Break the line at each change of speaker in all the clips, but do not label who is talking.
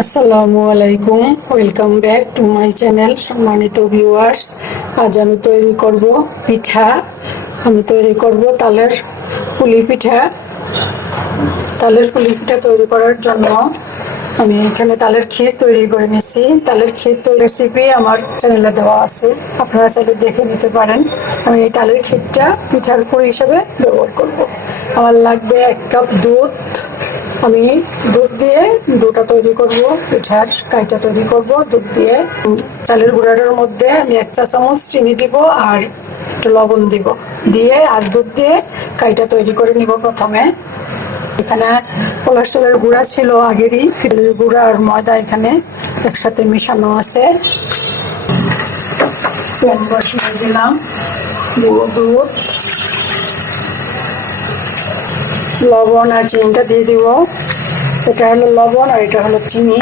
আসসালামু আলাইকুম। Welcome back to my channel সম্মানিত ভিউয়ার্স আজ আমি তৈরি করব পিঠা। আমি তৈরি করব তালের পুলি পিঠা। তালের পুলি পিঠা তৈরি করার জন্য আমি এখানে তালের ক্ষীর তৈরি করে নিচ্ছি তালের ক্ষীর তৈরি রেসিপি আমার চ্যানেলে দেওয়া আছে। আপনারা চাইলে দেখে নিতে পারেন। আমি এই তালের ক্ষীরটা পিঠার পুর হিসেবে ব্যবহার করব। আমার লাগবে এক কাপ দুধ। আমি দুধ দিয়ে দুটা তৈরি করব, পিঠার কাইটা তৈরি করব। দুধ দিয়ে চালের গুঁড়াটার মধ্যে আমি এক চা চামচ চিনি দিব আর একটু লবণ দিব। দিয়ে আর দুধ দিয়ে কাইটা তৈরি করে নিব প্রথমে। এখানে চালের গুঁড়া ছিল আগেরই গুঁড়া আর ময়দা এখানে একসাথে মেশানো আছে। দিলাম লবণ আর চিনিটা দিয়ে দিব। এটা হলো লবণ আর এটা হলো চিনি।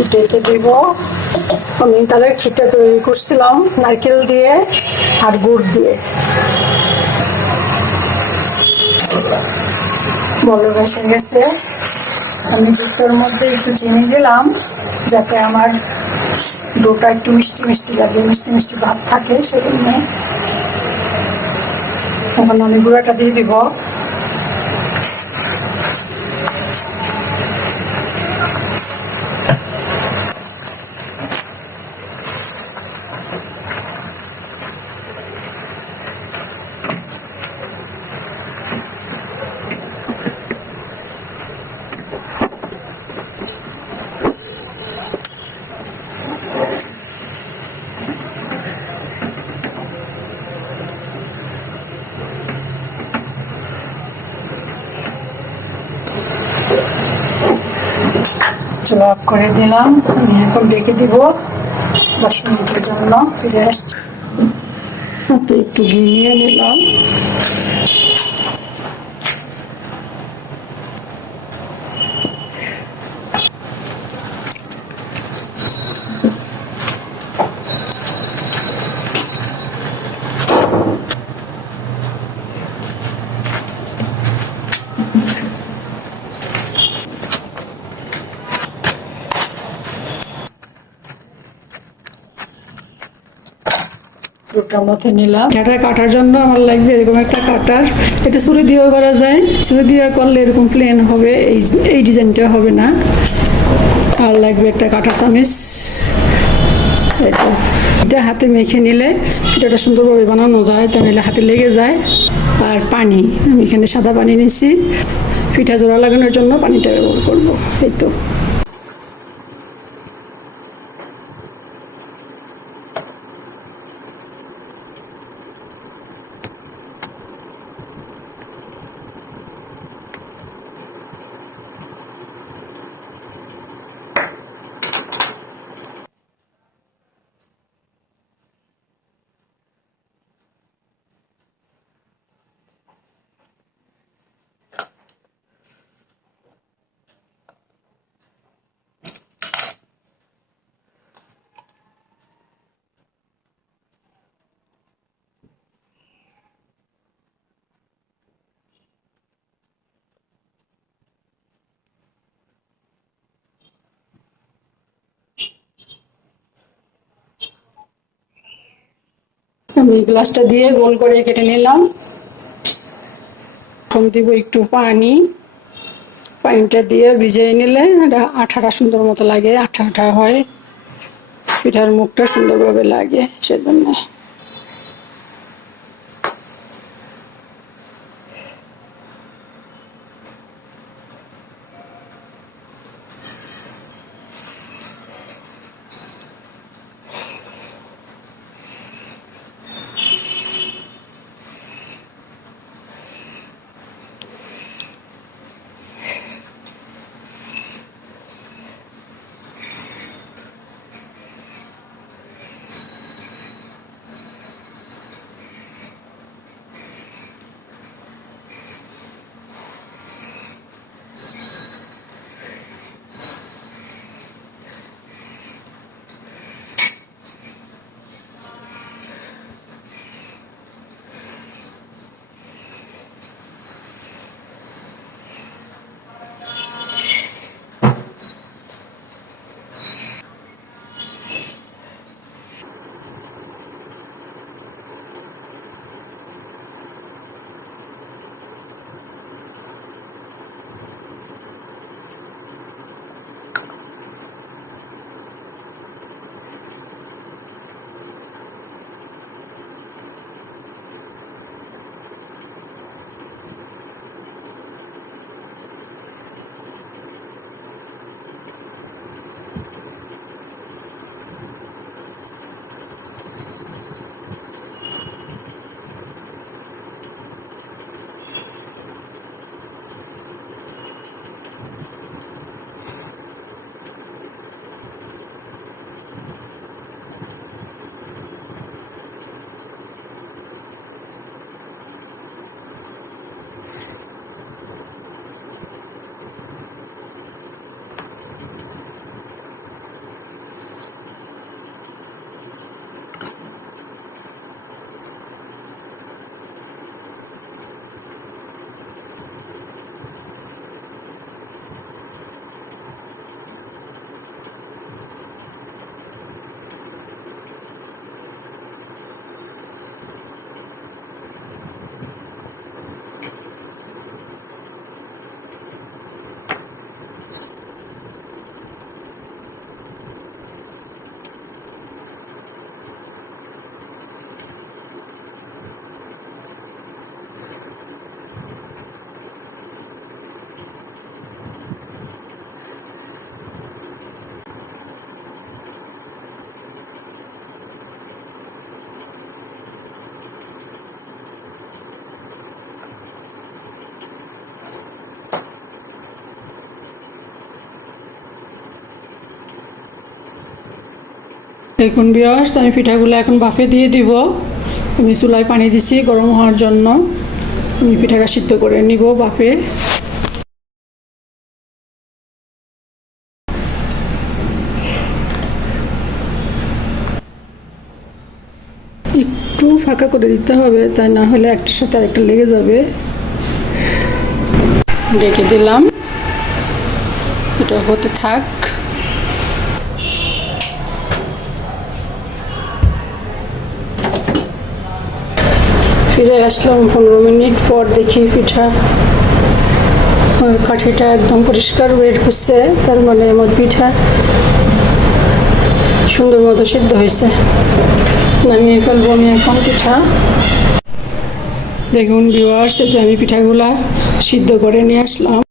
একটু দিব। আমি তাহলে খিটা তৈরি করছিলাম, নারকেল দিয়ে আর গুড় দিয়ে। বড় এসে গেছে। আমি দুধটার মধ্যে একটু চিনি দিলাম, যাতে আমার ডোটা একটু মিষ্টি মিষ্টি লাগে, মিষ্টি মিষ্টি ভাব থাকে সেজন্য। এখন আমি গুঁড়াটা দিয়ে দিব। অফ করে দিলাম। আমি এখন ডেকে দিব দশ মিনিটের জন্য। ফিরে আসছি একটু ঘি নিয়ে নিলাম। দুটো মধ্যে নিলাম। এটা কাটার জন্য আমার লাগবে এরকম একটা কাটার এটা ছুরি দিয়েও করা যায়। ছুরি দিয়ে করলে এরকম প্লেন হবে, এই এই ডিজাইনটা হবে না। আর লাগবে একটা কাটা চামিচ। এটা হাতে মেখে নিলে এটা সুন্দরভাবে বানানো যায়, তা নিলে হাতে লেগে যায়। আর পানি, আমি এখানে সাদা পানি নিচ্ছি পিঠা জোড়া লাগানোর জন্য পানিটা ব্যবহার করব। এই তো। আমি গ্লাসটা দিয়ে গোল করে কেটে নিলাম। এখন দিব একটু পানি। পানিটা দিয়ে ভিজিয়ে নিলে এটা আঠাটা সুন্দর মতো লাগে আঠা আঠা হয়। পিঠার মুখটা সুন্দরভাবে লাগে, সেজন্য। দেখুন বিয়স আমি পিঠাগুলো এখন বাফে দিয়ে দিব। আমি চুলায় পানি দিছি গরম হওয়ার জন্য। আমি পিঠাটা সিদ্ধ করে নিব বাফে। একটু ফাঁকা করে দিতে হবে, তাই না হলে একটার সাথে আরেকটা লেগে যাবে। ডেকে দিলাম। এটা হতে থাক। ফিরে আসলাম পনেরো মিনিট পর দেখি পিঠা কাঠিটা একদম পরিষ্কার বের হচ্ছে তার মানে আমার পিঠা সুন্দর মতো সিদ্ধ হয়েছে। নামিয়ে ফেলব আমি এখন পিঠা। দেখুন ভিউয়ার্স যে আমি পিঠাগুলা সিদ্ধ করে নিয়ে আসলাম।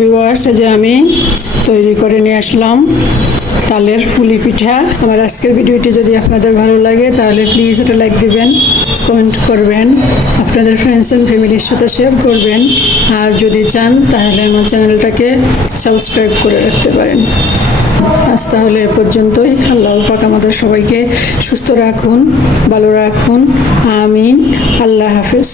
ভিউয়ার্স যে আমি তৈরি করে নিয়ে আসলাম তালের পুলি পিঠা। আমার আজকের ভিডিওটি যদি আপনাদের ভালো লাগে, তাহলে প্লিজ এটা লাইক দিবেন কমেন্ট করবেন, আপনাদের ফ্রেন্ডস অ্যান্ড ফ্যামিলির সাথে শেয়ার করবেন। আর যদি চান, তাহলে আমার চ্যানেলটাকে সাবস্ক্রাইব করে রাখতে পারেন। আজ তাহলে এ পর্যন্তই। আল্লাহ পাক আমাদের সবাইকে সুস্থ রাখুন, ভালো রাখুন। আমিন। আল্লাহ হাফিজ।